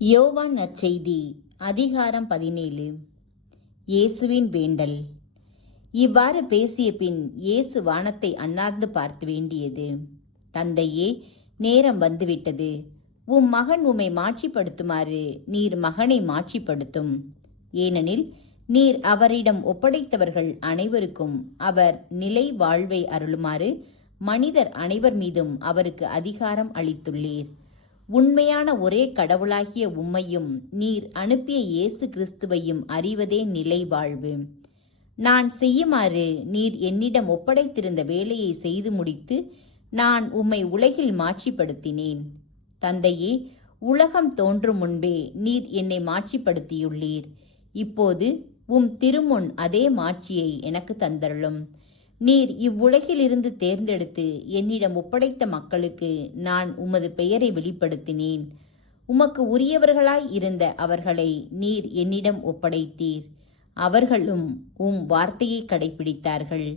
யோவான் நற்செய்தி அதிகாரம் 17. இயேசுவின் வேண்டல். இவ்வாறு பேசிய பின் இயேசு வானத்தை அண்ணார்ந்து பார்த்து வேண்டியது, தந்தையே, நேரம் வந்துவிட்டது. மகன் உம்மை மாட்சிப்படுத்துமாறு நீர் மகனை மாட்சிப்படுத்தும். ஏனெனில் நீர் அவரிடம் ஒப்படைத்தவர்கள் அனைவருக்கும் அவர் நிலை வாழ்வை அருளுமாறு மனிதர் அனைவர் மீதும் அவருக்கு அதிகாரம் அளித்துள்ளீர். உண்மையான ஒரே கடவுளாகிய உம்மையும் நீர் அனுப்பிய இயேசு கிறிஸ்துவையும் அறிவதே நிலை வாழ்வு. நான் செய்யுமாறு நீர் என்னிடம் ஒப்படைத்திருந்த வேலையை செய்து முடித்து நான் உம்மை உலகில் மாட்சிப்படுத்தினேன். தந்தையே, உலகம் தோன்றும் முன்பே நீர் என்னை மாட்சிப்படுத்தியுள்ளீர். இப்போது திருமுன் அதே மாட்சியை எனக்கு தந்தருளும். நீர் இவ்வுலகிலிருந்து தேர்ந்தெடுத்து என்னிடம் ஒப்படைத்த மக்களுக்கு நான் உமது பெயரை வெளிப்படுத்தினேன். உமக்கு உரியவர்களாய் இருந்த அவர்களை நீர் என்னிடம் ஒப்படைத்தீர். அவர்களும் வார்த்தையை கடைபிடித்தார்கள்.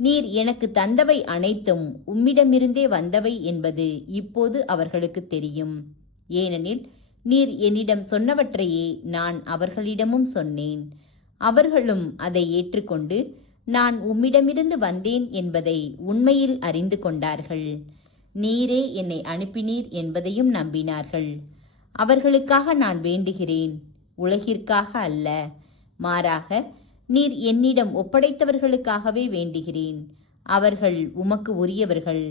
நீர் எனக்கு தந்தவை அனைத்தும் உம்மிடமிருந்தே வந்தவை என்பது இப்போது அவர்களுக்கு தெரியும். ஏனெனில் நீர் என்னிடம் சொன்னவற்றையே நான் அவர்களிடமும் சொன்னேன். அவர்களும் அதை ஏற்றுக்கொண்டு நான் உம்மிடமிருந்து வந்தேன் என்பதை உண்மையில் அறிந்து கொண்டார்கள். நீரே என்னை அனுப்பினீர் என்பதையும் நம்பினார்கள். அவர்களுக்காக நான் வேண்டுகிறேன், உலகிற்காக அல்ல. மாறாக நீர் என்னிடம் ஒப்படைத்தவர்களுக்காகவே வேண்டுகிறேன். அவர்கள் உமக்கு உரியவர்கள்.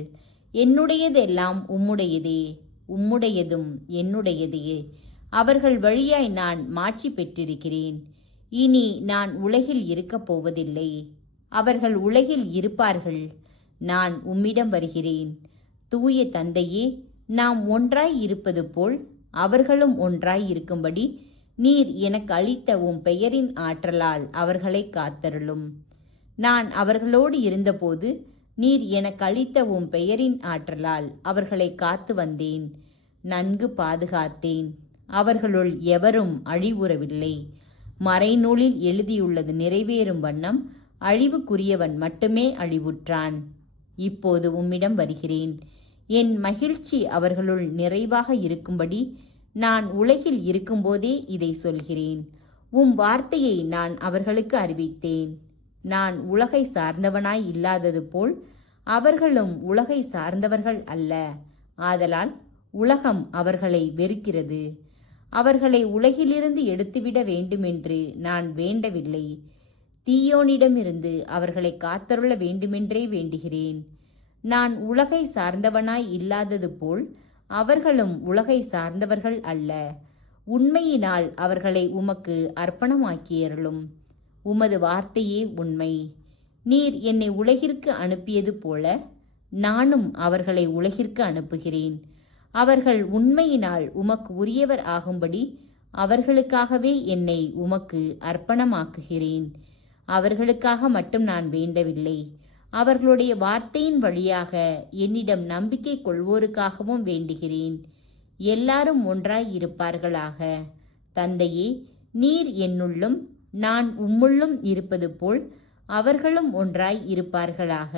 என்னுடையதெல்லாம் உம்முடையதே, உம்முடையதும் என்னுடையதே. அவர்கள் வழியாய் நான் மாட்சி பெற்றிருக்கிறேன். இனி நான் உலகில் இருக்கப் போவதில்லை. அவர்கள் உலகில் இருப்பார்கள். நான் உம்மிடம் வருகிறேன். தூய தந்தையே, நாம் ஒன்றாய் இருப்பது போல் அவர்களும் ஒன்றாய் இருக்கும்படி நீர் எனக்கு அளித்த பெயரின் ஆற்றலால் அவர்களை காத்தருளும். நான் அவர்களோடு இருந்தபோது நீர் எனக்கு அளித்த பெயரின் ஆற்றலால் அவர்களை காத்து வந்தேன், நன்கு பாதுகாத்தேன். அவர்களுள் எவரும் அழிவுறவில்லை. மறைநூலில் எழுதியுள்ளது நிறைவேறும் வண்ணம் அழிவுக்குரியவன் மட்டுமே அழிவுற்றான். இப்போது உம்மிடம் வருகிறேன். என் மகிழ்ச்சி அவர்களுள் நிறைவாக இருக்கும்படி நான் உலகில் இருக்கும்போதே இதை சொல்கிறேன். வார்த்தையை நான் அவர்களுக்கு அறிவித்தேன். நான் உலகை சார்ந்தவனாய் இல்லாதது போல் அவர்களும் உலகை சார்ந்தவர்கள் அல்ல. ஆதலால் உலகம் அவர்களை வெறுக்கிறது. அவர்களை உலகிலிருந்து எடுத்துவிட வேண்டுமென்று நான் வேண்டவில்லை. தீயோனிடமிருந்து அவர்களை காத்தருள வேண்டுமென்றே வேண்டுகிறேன். நான் உலகை சார்ந்தவனாய் இல்லாதது போல் அவர்களும் உலகை சார்ந்தவர்கள் அல்ல. உண்மையினால் அவர்களை உமக்கு அர்ப்பணமாக்கியருளும். உமது வார்த்தையே உண்மை. நீர் என்னை உலகிற்கு அனுப்பியது போல நானும் அவர்களை உலகிற்கு அனுப்புகிறேன். அவர்கள் உண்மையினால் உமக்கு உரியவர் ஆகும்படி அவர்களுக்காகவே என்னை உமக்கு அர்ப்பணமாக்குகிறேன். அவர்களுக்காக மட்டும் நான் வேண்டவில்லை, அவர்களுடைய வார்த்தையின் வழியாக என்னிடம் நம்பிக்கை கொள்வோருக்காகவும் வேண்டுகிறேன். எல்லாரும் ஒன்றாய் இருப்பார்களாக. தந்தையே, நீர் என்னுள்ளும் நான் உம்முள்ளும் இருப்பது போல் அவர்களும் ஒன்றாய் இருப்பார்களாக.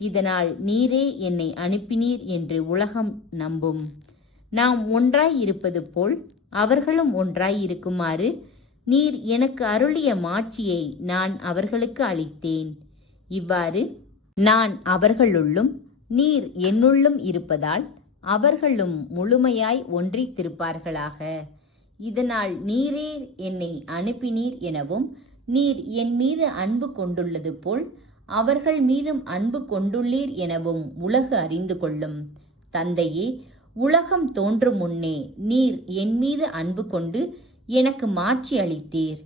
இதனால் நீரே என்னை அனுப்பினீர் என்று உலகம் நம்பும். நாம் ஒன்றாய் இருப்பது போல் அவர்களும் ஒன்றாய் இருக்குமாறு நீர் எனக்கு அருளிய மாட்சியை நான் அவர்களுக்கு அளித்தேன். இவ்வாறு நான் அவர்களுள்ளும் நீர் என்னுள்ளும் இருப்பதால் அவர்களும் முழுமையாய் ஒன்றித்திருப்பார்களாக. இதனால் நீரே என்னை அனுப்பினீர் எனவும் நீர் என் மீது அன்பு கொண்டுள்ளது போல் அவர்கள் மீதும் அன்பு கொண்டுள்ளீர் எனவும் உலகு அறிந்து கொள்ளும். தந்தையே, உலகம் தோன்றும் முன்னே நீர் என் மீது அன்பு கொண்டு எனக்கு மாட்சி அளித்தீர்.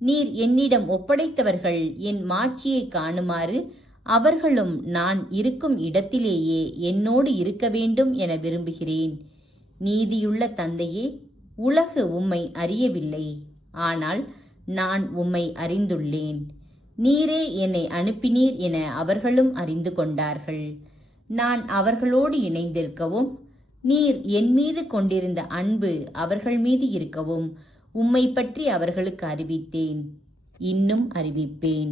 நீர் என்னிடம் ஒப்படைத்தவர்கள் என் மாட்சியை காணுமாறு அவர்களும் நான் இருக்கும் இடத்திலேயே என்னோடு இருக்க வேண்டும் என விரும்புகிறேன். நீதியுள்ள தந்தையே, உலகு உம்மை அறியவில்லை, ஆனால் நான் உம்மை அறிந்துள்ளேன். நீரே என்னை அனுப்பினீர் என அவர்களும் அறிந்து கொண்டார்கள். நான் அவர்களோடு இணைந்திருக்கவும் நீர் என் மீது கொண்டிருந்த அன்பு அவர்கள் மீது இருக்கவும் உம்மை பற்றி அவர்களுக்கு அறிவித்தேன், இன்னும் அறிவிப்பேன்.